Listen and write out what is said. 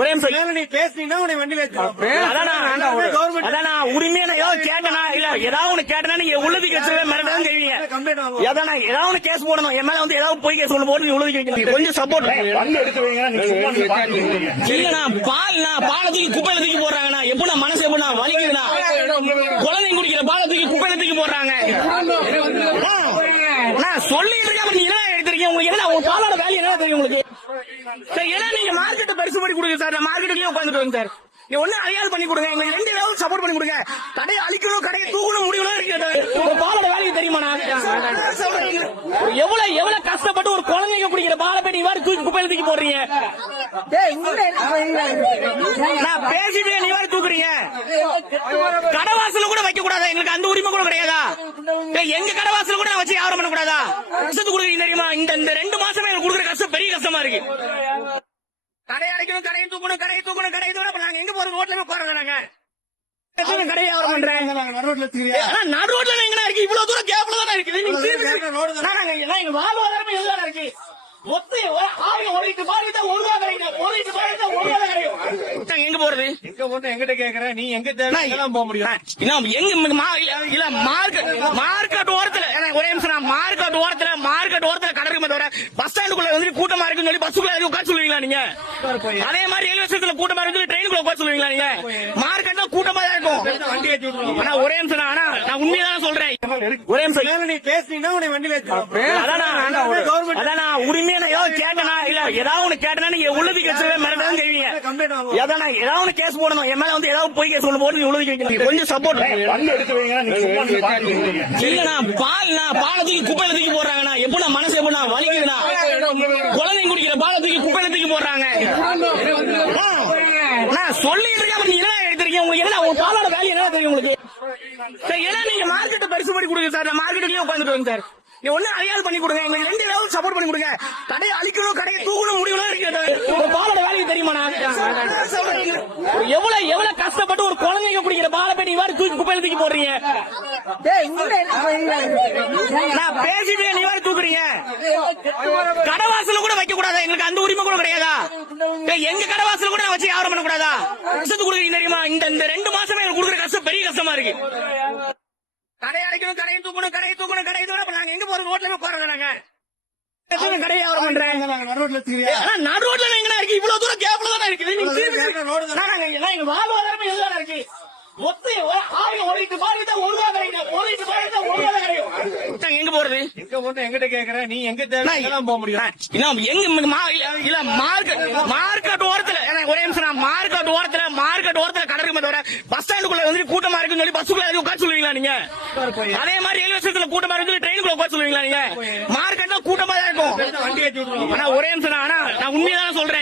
ஒரே நிமிஷம். நீ பேசுனீங்கன்னா உன்னை வண்டியில அதான் உரிமையான ஏதாவது கேட்டனா இல்ல ஏதாவது ஒண்ணு கேட்டனா நீங்க உள்ளதுக்கு வச்சு மிரட்டதான் செய்வீங்க. ஏதாவது ஒண்ணு கேஸ் போடணும் என் மேல வந்து ஏதாவது போய் கேஸ் ஒண்ணு போட்டு உள்ளதுக்கு வைக்கணும். கொஞ்சம் சப்போர்ட் இல்லண்ணா. பாலத்துக்கு குப்பையில தூக்கி போடுறாங்கண்ணா. எப்படின்னா மனசு எப்படின்னா வலிக்குதுண்ணா. குழந்தைங்க குடிக்கிற பாலத்துக்கு குப்பையில தூக்கி போடுறாங்க. சொல்லிட்டு இருக்கேன் நீங்க என்ன எடுத்திருக்கீங்க? உங்களுக்கு என்ன உங்க பாலோட வேலை என்ன தெரியும் உங்களுக்கு? ஏன்னா நீங்க மார்க்கெட்டை பெருசு பண்ணி கொடுங்க சார். நான் மார்க்கெட்டுலயே உட்காந்துட்டு வரேன் சார். நீ ஒண்ணு அடையாளம் பண்ணி கொடுங்க. எங்களுக்கு ரெண்டு ஏதாவது சப்போர்ட் பண்ணி கொடுங்க. கடையை அழிக்கணும், கடையை தூக்கணும் முடியணும் இருக்கு. பாலோட வேலையை தெரியுமா? எவ்வளவு கஷ்டப்பட்டு ஒரு குழந்தைங்க குடிக்கிற பாலை போய் நீ தூக்கி குப்பையில தூக்கி போடுறீங்க. நான் பேசிட்டு நீ வேற தூக்குறீங்க. கடவாசல கூட வைக்க கூடாதா? எங்களுக்கு அந்த உரிமை கூட கிடையாதா? எங்க கடவாசல கூட வச்சு வியாபாரம் பண்ண கூடாதா? கஷ்டத்துக்கு கொடுக்குறீங்க தெரியுமா? இந்த 2 மாசமே எனக்கு கொடுக்குற கஷ்டம் பெரிய கஷ்டமா இருக்கு. கடையை அடைக்கணும், கடையை தூக்கணும், கடையை தூக்கணும், கடையை தூக்கணும். நாங்க எங்க போறது? ரோட்ல போறது. நாங்க கடையை வியாபாரம் பண்றேன். நடு ரோட்ல எங்க இருக்கு? இவ்வளவு தூரம் கேப்ல தானே இருக்குது. எங்க வாழ்வாதாரமே இதுதான் இருக்கு. எங்க போறது? எங்கிட்ட கேக்குற நீ எங்க தேவையெல்லாம் போக முடியும். மார்க்கெட் ஓரத்துல ஒரே நிமிஷம். மார்க்கெட் ஓரத்துல கடை இருக்கு தவிர பஸ் ஸ்டாண்டுக்குள்ள வந்து கூட்டமா இருக்குன்னு சொல்லி பஸ்ஸுக்குள்ள உட்கார சொல்லுவீங்களா நீங்க? அதே மாதிரி ரயில்வே ஸ்டேஷன்ல கூட்டமா இருக்கு ட்ரெயினுக்குள்ள உட்கார சொல்லுவீங்களா நீங்க? மார்க்கெட்ல கூட்டமா தான் இருக்கும். ஆனா ஒரே நிமிஷம். ஆனா நான் உண்மைதான் சொல்றேன். ஒரே நிமிஷம். நீ பேசுனீங்கன்னா உன்னை வண்டியில அதான் உரிமையான ஏதாவது கேட்டனா இல்ல ஏதாவது ஒண்ணு கேட்டனா நீங்க உள்ளதுக்கு வச்சு மிரட்டதான் செய்வீங்க. ஏதாவது ஒண்ணு கேஸ் போடணும் என் மேல வந்து ஏதாவது போய் கேஸ் ஒண்ணு போட்டு நீ உள்ளதுக்கு வைக்கணும். கொஞ்சம் சப்போர்ட் இல்லண்ணா. பாலத்துக்கு குப்பையில தூக்கி போடுறாங்கண்ணா. எப்படின்னா மனசு எப்படின்னா வலிக்குதுண்ணா. குழந்தைங்க குடிக்கிற பாலத்துக்கு குப்பையில தூக்கி போடுறாங்க. சொல்லிட்டு இருக்கேன் நீங்க என்ன எடுத்திருக்கீங்க? உங்களுக்கு என்ன உங்க பாலோட வேலை என்ன தெரியும் உங்களுக்கு? ஏன்னா நீங்க மார்க்கெட்டை பெருசு பண்ணி கொடுங்க சார். நான் மார்க்கெட்டுலயே உட்காந்துட்டு வரேன் சார். நீ ஒண்ணு அடையாளம் பண்ணி கொடுங்க. எங்களுக்கு ரெண்டு ஏதாவது சப்போர்ட் பண்ணி கொடுங்க. கடையை அழிக்கணும், கடையை தூக்கணும் முடியணும் இருக்கு. பாலோட வேலையை தெரியுமா? எவ்வளவு கஷ்டப்பட்டு ஒரு குழந்தைங்க குடிக்கிற பாலை போய் நீ தூக்கி குப்பையில தூக்கி போடுறீங்க. நான் பேசிட்டு நீ வேற தூக்குறீங்க. கடவாசல கூட வைக்க கூடாதா? எங்களுக்கு அந்த உரிமை கூட கிடையாதா? எங்க கடவாசல கூட வச்சு வியாபாரம் பண்ண கூடாதா? கஷ்டத்துக்கு கொடுக்குறீங்க தெரியுமா? இந்த 2 மாசமே எனக்கு கொடுக்குற கஷ்டம் பெரிய கஷ்டமா இருக்கு. கடையை அடைக்கணும், கடையை தூக்கணும், கடையை தூக்கணும், கடையை தூக்கணும். நாங்க எங்க போறது? ரோட்ல போறது. நாங்க கடையை வியாபாரம் பண்றேன். நடு ரோட்ல எங்க இருக்கு? இவ்வளவு தூரம் கேப்ல தானே இருக்குது. எங்க வாழ்வாதாரமே இதுதான் இருக்கு. எங்க போறது? எங்கிட்ட கேக்குற நீ எங்க தேவையெல்லாம் போக முடியும். மார்க்கெட் ஓரத்துல ஒரே நிமிஷம். மார்க்கெட் ஓரத்துல கடை இருக்கு தவிர பஸ் ஸ்டாண்டுக்குள்ள வந்து கூட்டமா இருக்குன்னு சொல்லி பஸ்ஸுக்குள்ள உட்கார சொல்லுவீங்களா நீங்க? அதே மாதிரி ரயில்வே ஸ்டேஷன்ல கூட்டமா இருக்கு ட்ரெயினுக்குள்ள உட்கார சொல்லுவீங்களா நீங்க? மார்க்கெட்ல கூட்டமா தான் இருக்கும். ஆனா ஒரே நிமிஷம். ஆனா நான் உண்மையதான் சொல்றேன்.